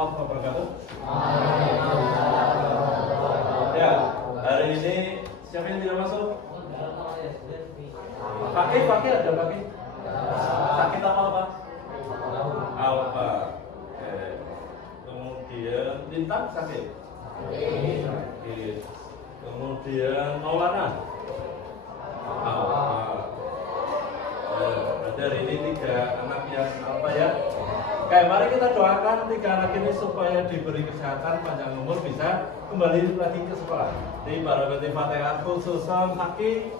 warahmatullahi wabarakatuh. Ya, hari ini siapa yang tidak masuk? Pakai ada pakai. Sakit apa? Apa? Kemudian Lintang sakit. Sakit. Kemudian Maulana. Ada hari ini 3 anak yang apa ya? Oke, mari kita doakan 3 anak ini supaya diberi kesehatan, panjang umur, bisa kembali lagi ke sekolah. Di Barakati Fatihah khususan Haki,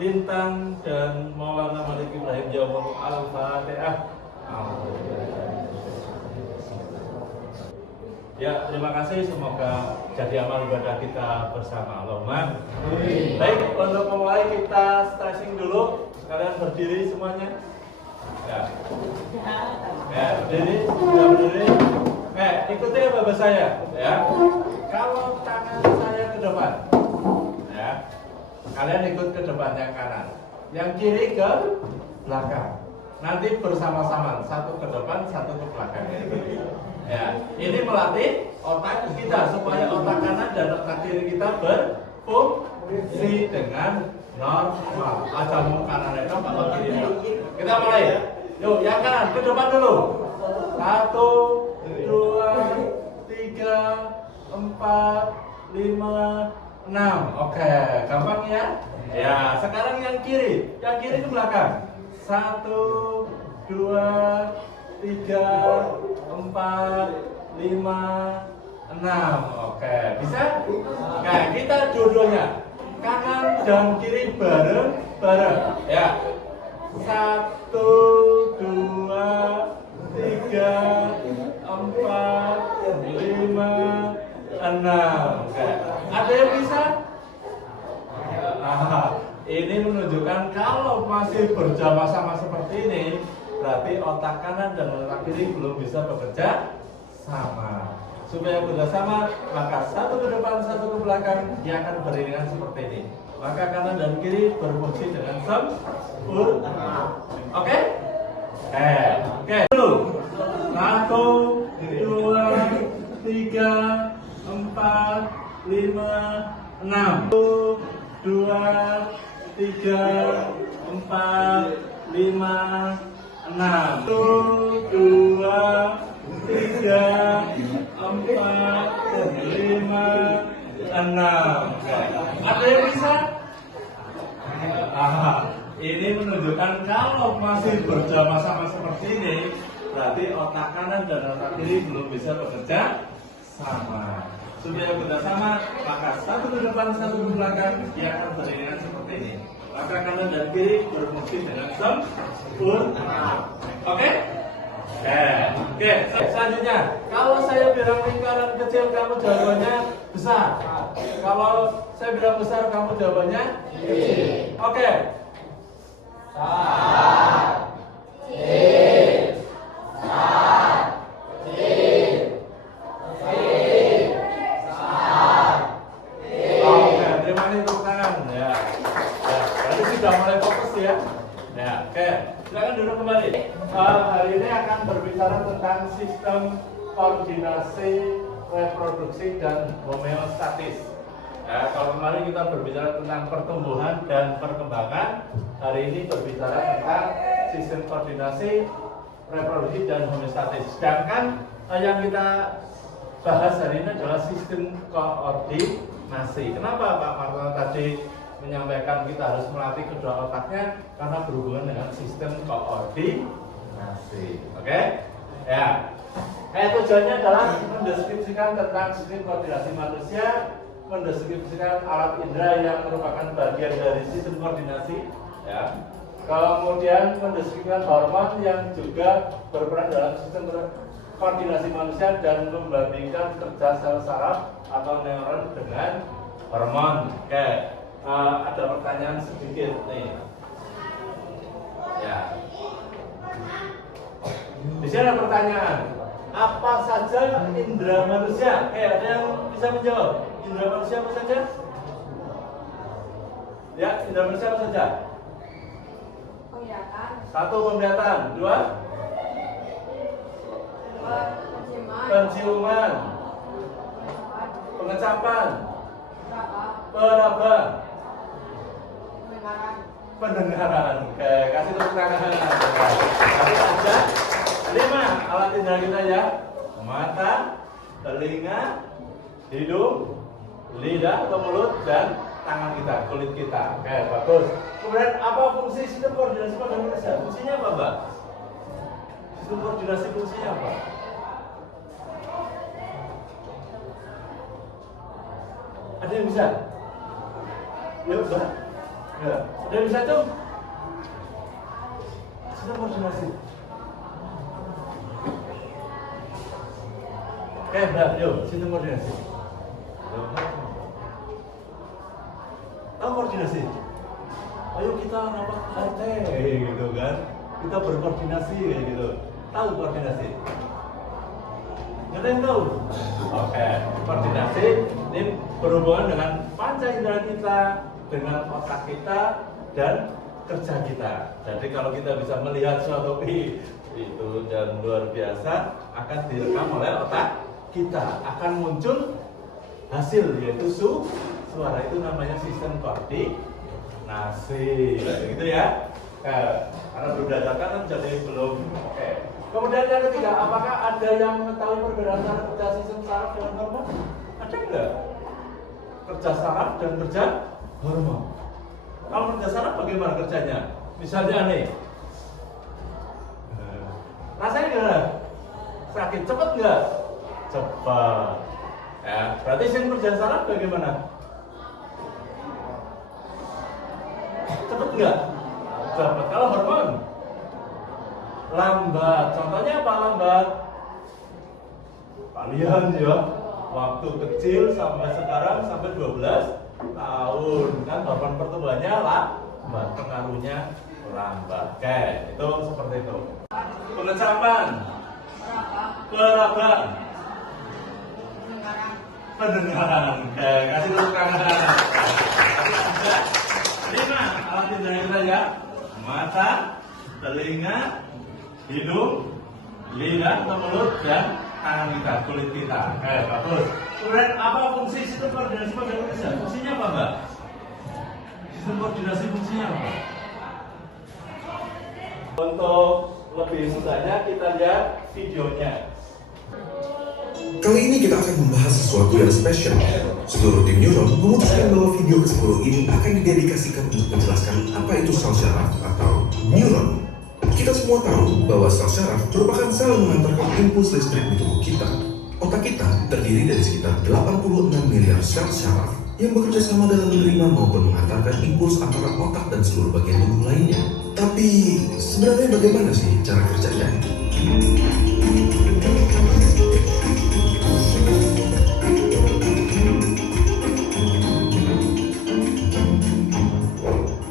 Lintang dan Maulana Malik Ibrahim Jawa Al-Fatihah. Ya, terima kasih. Semoga jadi amal ibadah kita bersama. Allahumma. Baik, untuk memulai kita stretching dulu. Sekalian berdiri semuanya. Ya, berdiri, sudah berdiri. Ikuti bapak saya. Ya, kalau tangan saya ke depan, ya, kalian ikut ke depan yang kanan, yang kiri ke belakang. Nanti bersama-sama, satu ke depan, satu ke belakang. Ya, ini melatih otak kita supaya otak kanan dan otak kiri kita berfungsi dengan normal. Ajamu kanan itu kalau kiri. Kita mulai. Yuk, yang kanan ke depan dulu. 1, 2, 3, 4, 5, 6. Oke, gampang ya? Ya, sekarang yang kiri ke belakang. 1, 2, 3, 4, 5, 6. Oke, bisa? Oke, kita dua-duanya kanan dan kiri bareng-bareng. Ya. 1, 2, 3, 4, 5, 6. Oke. Ada yang bisa? Ini menunjukkan kalau masih berjamaah sama seperti ini, berarti otak kanan dan otak kiri belum bisa bekerja sama. Supaya bekerja sama, maka satu ke depan, satu ke belakang, dia akan beriringan seperti ini. Maka kanan dan kiri berfungsi dengan sempurna. Oke? Oke. Dulu. 1, 2, 3, 4, 5, 6. 1, 2, 3, 4, 5, 6. 1, 2, 3, 4, 5, 6. Ada yang bisa? Ini menunjukkan kalau masih berjamaah sama seperti ini, berarti otak kanan dan otak kiri belum bisa bekerja sama. Supaya bekerja sama, maka satu ke depan, satu ke belakang, dia akan beriringan seperti ini. Maka kanan dan kiri berfungsi dengan sempurna. Oke? Oke. Selanjutnya, kalau saya bilang lingkaran kecil, kamu jawabannya besar. Kalau saya bilang besar, kamu jawabannya kecil. Oke. Oke, terima kasih tepuk tangan. Ya. Berarti sudah mulai fokus ya. Ya, oke. Silakan duduk kembali. Hari ini akan berbicara tentang sistem koordinasi reproduksi dan homeostatis. Ya, kalau kemarin kita berbicara tentang pertumbuhan dan perkembangan, hari ini berbicara tentang sistem koordinasi reproduksi dan homeostatis. Sedangkan yang kita bahas hari ini adalah sistem koordinasi. Kenapa Pak Martono tadi menyampaikan kita harus melatih kedua otaknya? Karena berhubungan dengan sistem koordinasi. Oke? Ya. Tujuannya adalah mendeskripsikan tentang sistem koordinasi manusia, mendeskripsikan alat indera yang merupakan bagian dari sistem koordinasi, ya. Kemudian mendeskripsikan hormon yang juga berperan dalam sistem koordinasi manusia dan membandingkan kerja sel saraf atau neuron dengan hormon. Oke, ada pertanyaan sedikit nih. Ya. Di sini ada pertanyaan. Apa saja indera manusia? Ada yang bisa menjawab? Indera manusia apa saja? Ya, indera manusia apa saja? Penglihatan. 1, penglihatan. 2, penciuman. penciuman, pengecapan, peraba, pendengaran. Oke, kasih tepuk tangan. Kasih aja 5 alat indera kita ya. Mata, telinga, hidung, lidah atau mulut, dan tangan kita, kulit kita. Oke, bagus. Kemudian apa fungsi sistem koordinasi pada manusia? Fungsinya apa, Mbak? Sistem koordinasi fungsinya apa? Ada yang bisa? Ya, Mbak. Ya. Ada yang bisa, Cung? Sistem koordinasi. Oke, Mbak, yuk, sistem koordinasi. Tahu koordinasi? Ayo kita rapat RT, gitu kan? Kita berkoordinasi, kayak gitu. Tahu koordinasi? Nggak ada yang tahu? Oke, koordinasi ini berhubungan dengan panca indera kita, dengan otak kita, dan kerja kita. Jadi kalau kita bisa melihat suatu itu dan luar biasa, akan direkam oleh otak kita, akan muncul hasil, yaitu suara. Itu namanya sistem koordinasi, gitu ya. Karena berdasarkan kan jadi belum. Oke. Kemudian yang ketiga, apakah ada yang mengetahui perbedaan antara kerja sistem saraf dengan hormon? Ada enggak? Kerja saraf dan kerja hormon. Kalau kerja saraf bagaimana kerjanya? Misalnya nih, rasanya gimana? Sakit cepet nggak? Cepat. Ya, berarti sistem kerja saraf bagaimana? Cepet nggak? Cepet. Kalau hormon lambat. Contohnya apa lambat? Kalian ya, waktu kecil sampai sekarang sampai 12 tahun kan hormon pertumbuhannya lambat, pengaruhnya lambat. Oke, itu seperti itu. Pengecapan, peraba, pendengaran. Oke, kasih tepuk tangan. 5 alat indera kita ya. Mata, telinga, hidung, lidah atau mulut, dan tangan kita, kulit kita. Oke, bagus. Kemudian apa fungsi sistem koordinasi pada manusia? Fungsinya apa, Mbak? Sistem koordinasi fungsinya apa? Untuk lebih mudahnya kita lihat videonya. Kali ini kita akan membahas sesuatu yang spesial. Seluruh tim Neuron memutuskan bahwa video ke-10 ini akan didedikasikan untuk menjelaskan apa itu sel syaraf atau neuron. Kita semua tahu bahwa sel syaraf merupakan sel yang mengantarkan impuls listrik di tubuh kita. Otak kita terdiri dari sekitar 86 miliar sel syaraf yang bekerja sama dalam menerima maupun mengantarkan impuls antara otak dan seluruh bagian tubuh lainnya. Tapi sebenarnya bagaimana sih cara kerjanya?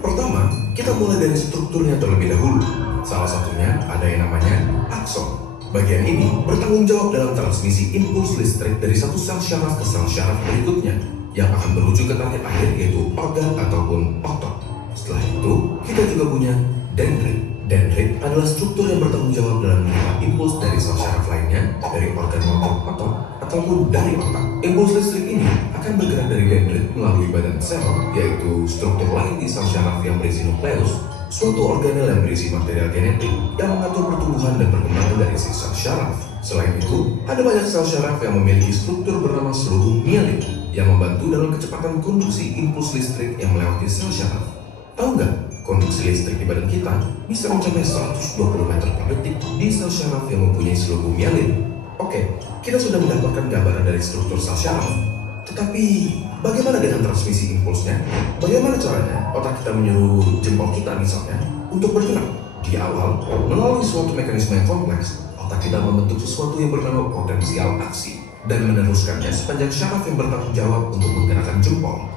Pertama, kita mulai dari strukturnya terlebih dahulu. Salah satunya ada yang namanya akson. Bagian ini bertanggung jawab dalam transmisi impuls listrik dari satu sel syaraf ke sel syaraf berikutnya yang akan menuju ke target akhir yaitu organ ataupun otot. Setelah itu, kita juga punya dendrit. Dendrit adalah struktur yang bertanggung jawab dalam menerima impuls dari sel syaraf lainnya, dari organ maupun otot, ataupun dari otak. Impuls listrik ini akan bergerak dari dendrit melalui badan sel, yaitu struktur lain di sel syaraf yang berisi nukleus, suatu organel yang berisi material genetik yang mengatur pertumbuhan dan perkembangan dari si sel syaraf. Selain itu, ada banyak sel syaraf yang memiliki struktur bernama selubung mielin yang membantu dalam kecepatan konduksi impuls listrik yang melewati sel syaraf. Tahu nggak, konduksi listrik di badan kita bisa mencapai 120 meter per detik di sel syaraf yang mempunyai selubung mielin. Oke, kita sudah mendapatkan gambaran dari struktur sel syaraf. Tetapi, bagaimana dengan transmisi impulsnya? Bagaimana caranya otak kita menyuruh jempol kita misalnya untuk bergerak? Di awal, melalui suatu mekanisme yang kompleks, otak kita membentuk sesuatu yang bernama potensial aksi dan meneruskannya sepanjang syaraf yang bertanggung jawab untuk menggerakkan jempol.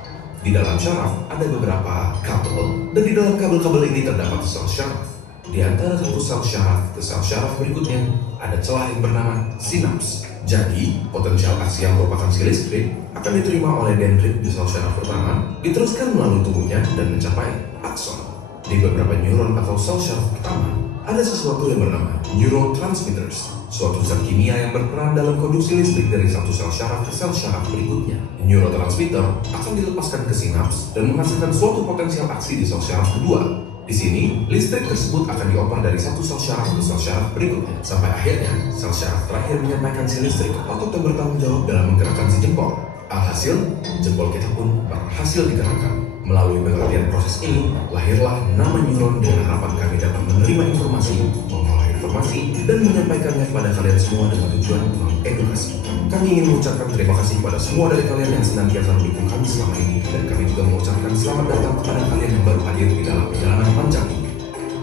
Di dalam syaraf ada beberapa kabel, dan di dalam kabel-kabel ini terdapat sel syaraf. Di antara satu sel syaraf ke sel syaraf berikutnya ada celah yang bernama sinaps. Jadi, potensial aksi yang merupakan si listrik akan diterima oleh dendrit di sel syaraf pertama, diteruskan melalui tubuhnya dan mencapai akson. Di beberapa neuron atau sel syaraf pertama, ada sesuatu yang bernama neurotransmitters. suatu zat kimia yang berperan dalam konduksi listrik dari satu sel syaraf ke sel syaraf berikutnya. Neurotransmitter akan dilepaskan ke sinaps dan menghasilkan suatu potensial aksi di sel syaraf kedua. Di sini, listrik tersebut akan dioper dari satu sel syaraf ke sel syaraf berikutnya, sampai akhirnya sel syaraf terakhir menyampaikan si listrik ke otot yang bertanggung jawab dalam menggerakkan si jempol. Alhasil, jempol kita pun berhasil digerakkan. Melalui pengertian proses ini, lahirlah nama neuron dengan harapan kami dapat menerima informasi, mengolah informasi, dan menyampaikannya kepada kalian semua dengan tujuan mengedukasi. Kami ingin mengucapkan terima kasih kepada semua dari kalian yang senantiasa mendukung kami selama ini, dan kami juga mengucapkan selamat datang kepada kalian yang baru hadir di dalam perjalanan panjang ini.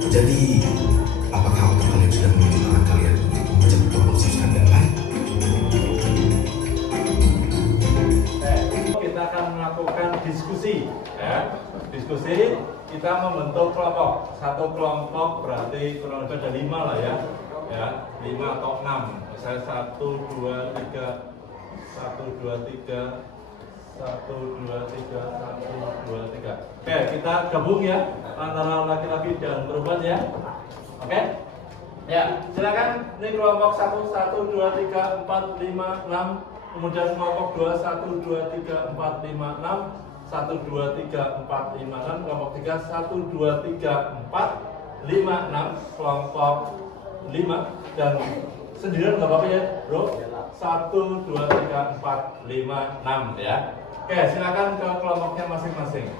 Jadi, apakah otak kalian sudah menuju tangan kalian untuk memencet tombol subscribe dan like? Kita akan melakukan diskusi, ya. Diskusi, kita membentuk kelompok. Satu kelompok berarti kurang lebih ada 5 lah ya. Ya, 5 atau 6. Misalnya 1, 2, 3, 1, 2, 3, 1, 2, 3, 1, 2, 3. Oke, kita gabung ya antara laki-laki dan perempuan ya. Oke? Ya, silakan. Ini kelompok 1, 1, 2, 3, 4, 5, 6. Kemudian kelompok 2, 1, 2, 3, 4, 5, 6. 1, 2, 3, 4, 5, 6. Kelompok 3, 1, 2, 3, 4, 5, 6. Kelompok 5 dan sendirian nggak apa-apa ya bro. 1, 2, 3, 4, 5, 6 ya. Oke, silakan ke kelompoknya masing-masing.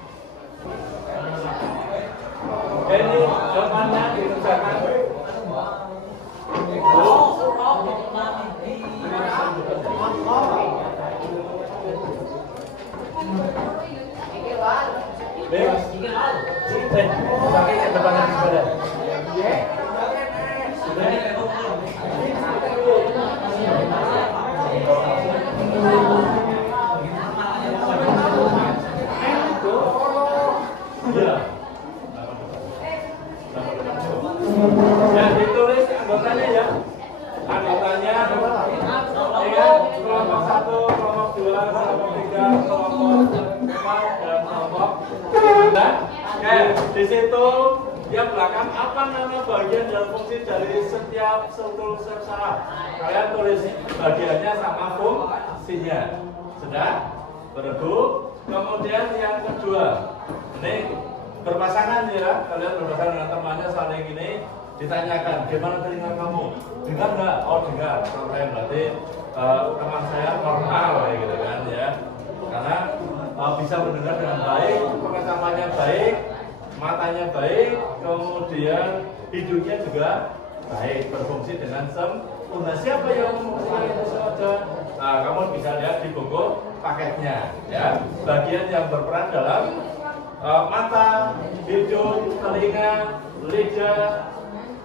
Oke, ini jawabannya dikerjakan. Pakai ke depan saja. Ya, ditulis anggotanya ya. Anggotanya dengan kelompok 1, kelompok 2, kelompok 3, kelompok 4 dan kelompok 5. Oke, di situ yang belakang apa nama bagian dan fungsi dari setiap struktur sel syaraf. Kalian tulis bagiannya sama fungsinya. Sudah? Beregu. Kemudian yang kedua, ini berpasangan ya, kalian berpasangan dengan temannya saling ini ditanyakan, gimana telinga kamu? Dengar nggak? Oh dengar. Sampai berarti teman saya normal kayak gitu kan ya, karena bisa mendengar dengan baik, pengecapannya baik, matanya baik, kemudian hidungnya juga baik, berfungsi dengan sempurna. Siapa yang mempunyai itu saja? Nah, kamu bisa lihat di buku paketnya ya, bagian yang berperan dalam mata, hidung, telinga, lidah,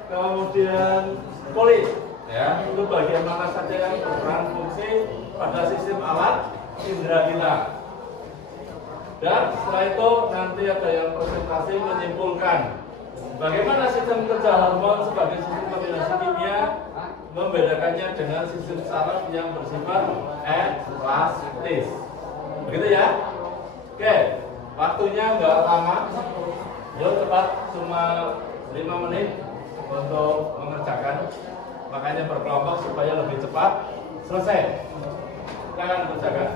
kemudian kulit ya, itu bagian mana saja yang berperan fungsi pada sistem alat indera kita. Dan setelah itu nanti ada yang presentasi menyimpulkan bagaimana sistem kerja hormon sebagai sistem kombinasi kimia, membedakannya dengan sistem saraf yang bersifat elastis. Begitu ya? Oke, waktunya nggak lama, yuk cepat, cuma 5 menit untuk mengerjakan. Makanya berkelompok supaya lebih cepat selesai. Silakan kerjakan.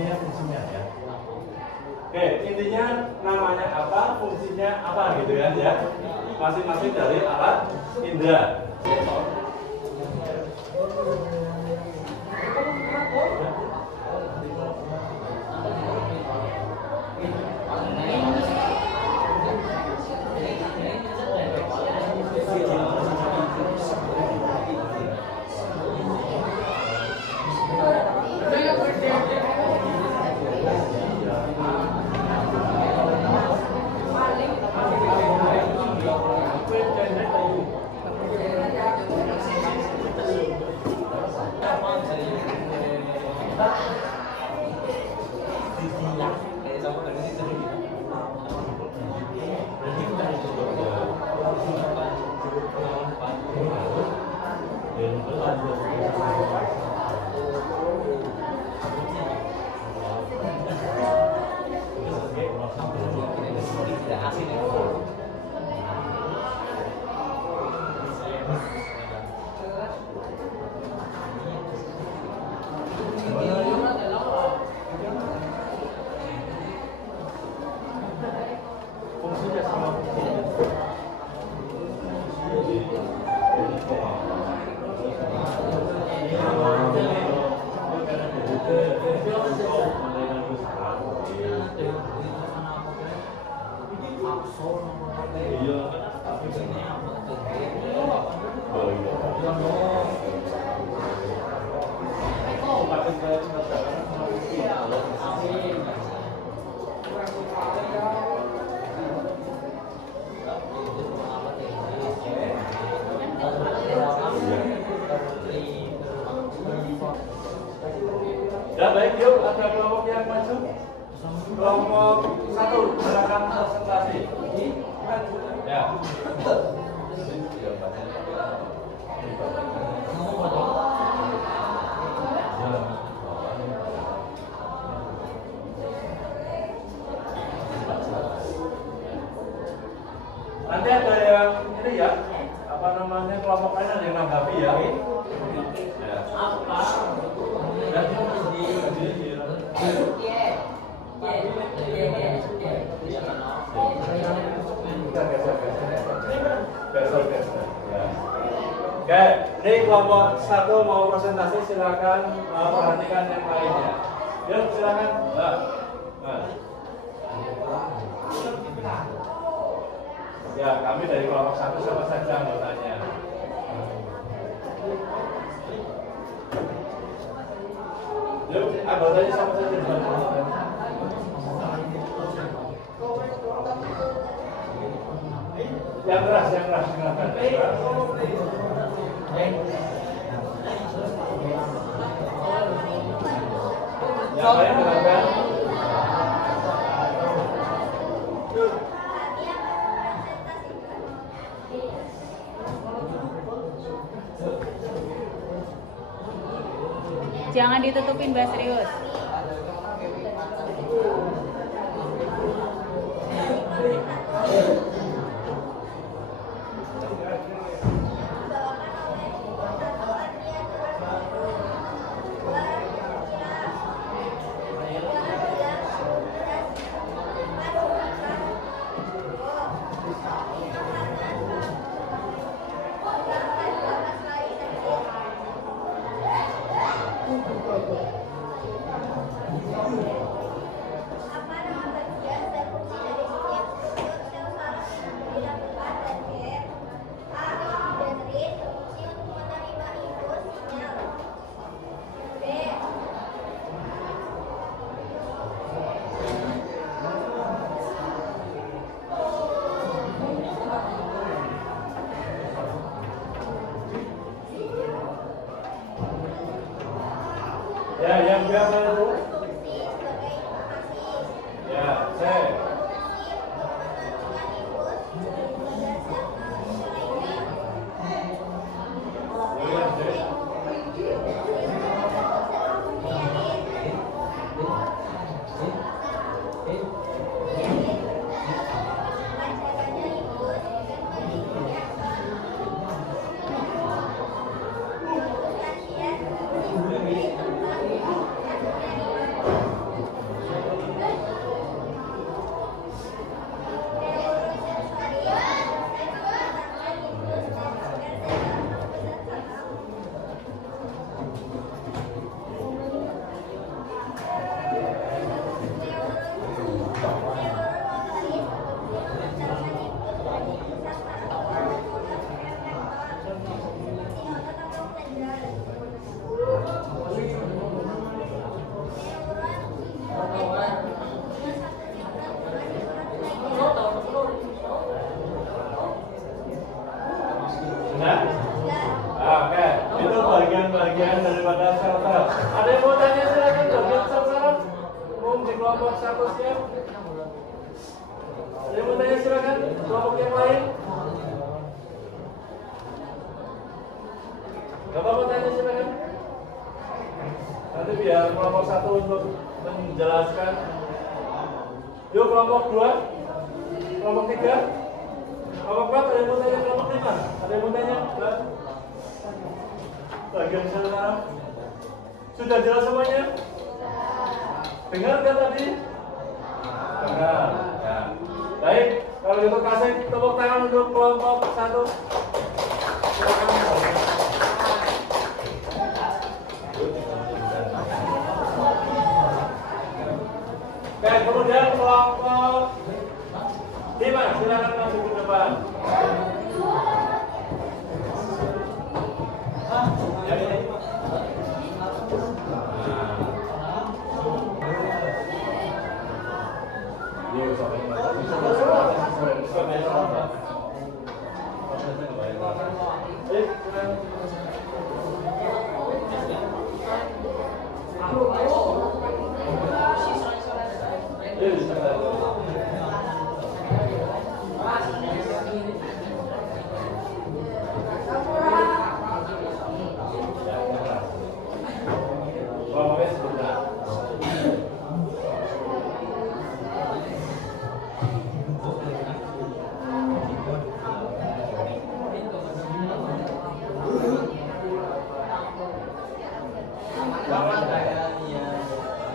intinya fungsinya ya. Oke, intinya namanya apa, fungsinya apa gitu kan ya. Masing-masing dari alat indera. Ya baik, yuk ada kelompok yang maju. Kelompok 1, silakan presentasi. Ya. Nanti ada yang ini ya, apa namanya kelompok lain ada yang nanggapi ya. Oke, ini kelompok 1 mau presentasi, silakan perhatikan yang lainnya. Yuk silakan. Ya, kami dari kelompok 1 siapa saja anggotanya? Yuk, anggotanya siapa saja? Yang keras, silakan. Yang lain silakan. Jangan ditutupin, Mbak, serius. Ya, yang berapa itu? Ya, saya. satu siap. Ada yang mau tanya silakan. Kelompok yang lain. Bapak mau tanya silakan. Nanti biar kelompok satu untuk menjelaskan. Yuk kelompok 2, kelompok 3, kelompok 4, ada yang mau tanya, kelompok 5, ada yang mau tanya? Bagian sekarang sudah jelas semuanya? Dengar kan tadi? Dengar. Ya. Baik, kalau gitu kasih tepuk tangan untuk kelompok 1. Silakan. Oke, kemudian kelompok 5, silakan masuk ke depan.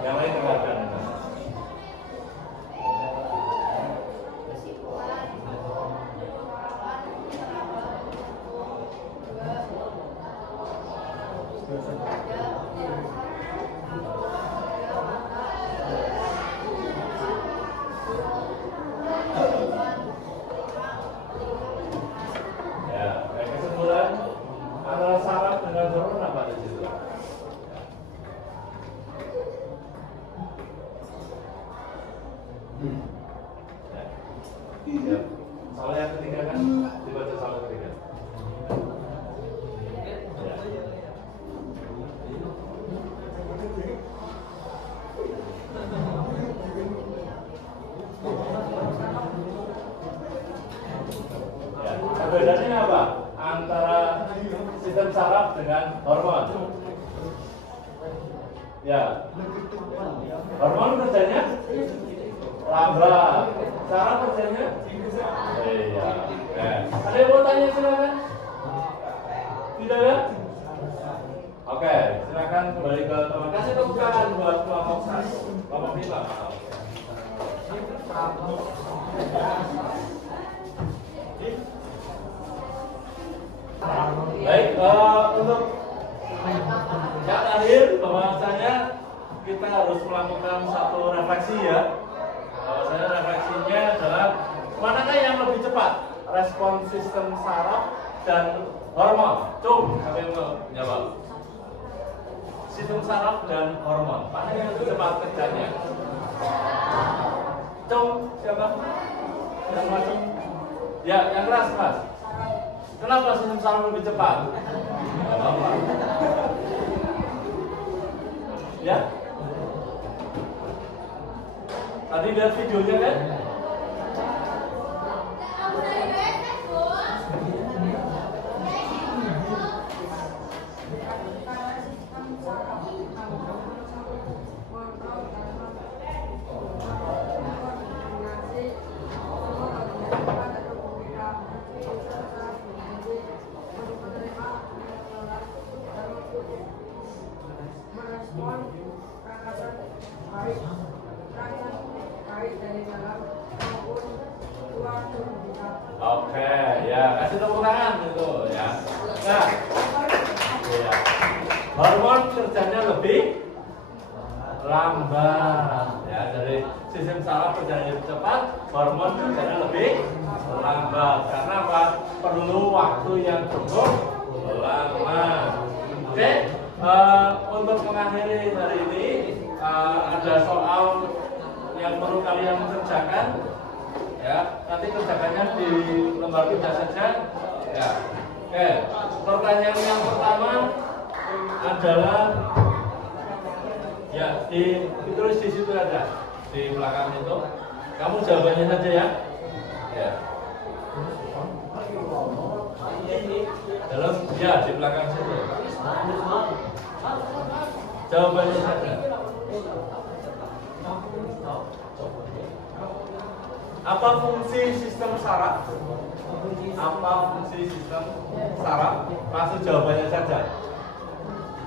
Yang lain dengarkan. Ya, kesimpulan antara saraf dengan hormon apa di situ? Ya. Soal yang ketiga kan dibaca soal ketiga. Ya. Ya. Perbedaannya apa antara sistem saraf dengan hormon? Ya. Hormon kerjanya lambat, saraf kerjanya iya. Ada yang mau tanya silakan? Tidak ya? Oke, silakan kembali ke teman. Kasih tepuk tangan buat kelompok 1, kelompok 5. Baik, untuk yang terakhir bahwasanya kita harus melakukan satu refleksi ya. Bahwasanya refleksinya adalah manakah yang lebih cepat respon sistem saraf dan hormon? Cung, siapa yang mau jawab? Sistem saraf dan hormon, mana yang lebih cepat kerjanya? Cung, siapa? Yang masuk? Ya, yang keras mas. Kenapa sistem saraf lebih cepat? Apa? Ya? Tadi lihat videonya kan? Oke, ya kasih tepuk tangan gitu ya. Nah, ya. Hormon kerjanya lebih lambat, ya. Dari sistem saraf kerjanya lebih cepat, hormon kerjanya lebih lambat. Karena apa? Perlu waktu yang cukup lama. Oke, untuk mengakhiri hari ini ada soal yang perlu kalian kerjakan. Ya, nanti kerjakannya di lembar kerja saja. Ya, oke. Pertanyaan yang pertama adalah, ya, ditulis di situ ada. di belakang itu. Kamu jawabannya saja ya. Ya. Dalam ya di belakang situ. Jawabannya saja. Apa fungsi sistem saraf? Apa fungsi sistem saraf? Langsung jawabannya saja.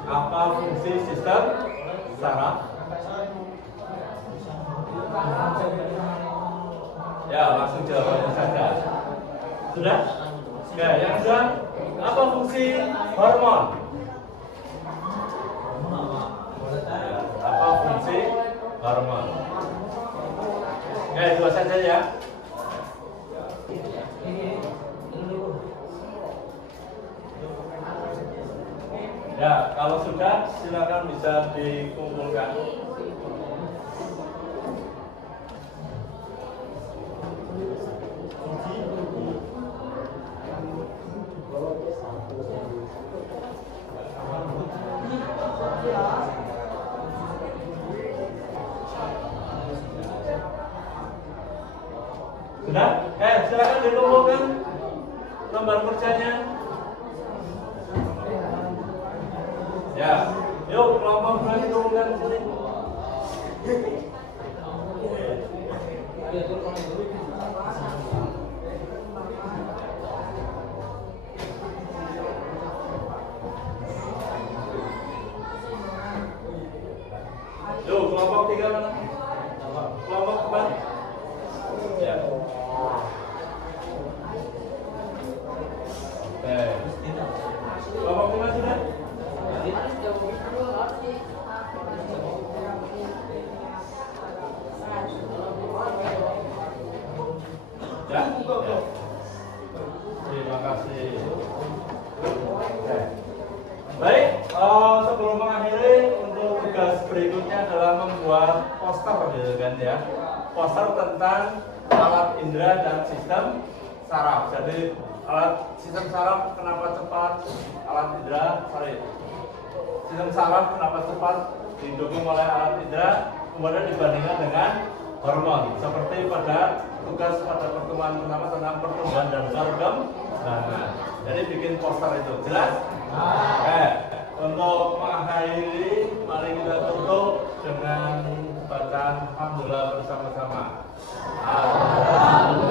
Apa fungsi sistem saraf? Ya, langsung jawabannya saja. Sudah? Ya, yang kedua, apa fungsi hormon? Apa fungsi hormon? Ya, dua saja ya. Ya, kalau sudah silakan bisa dikumpulkan. Sudah? Silakan dikumpulkan lembar kerjanya. Ya, yuk kelompok dua dikumpulkan sini. Yuk kelompok tiga mana? Kelompok empat. Ya. Kelompok lima sudah? Ya. Terima kasih. Baik, sebelum mengakhiri untuk tugas berikutnya adalah membuat poster gitu kan ya. Poster tentang alat indera dan sistem saraf. Jadi alat sistem saraf kenapa cepat, alat indera, sistem saraf kenapa cepat didukung oleh alat indera, kemudian dibandingkan dengan hormon. Seperti pada tugas pada pertemuan pertama tentang pertumbuhan dan perkembangan. Jadi bikin poster itu jelas. Untuk mengakhiri, mari kita tutup dengan bacaan alhamdulillah bersama-sama. Alhamdulillah.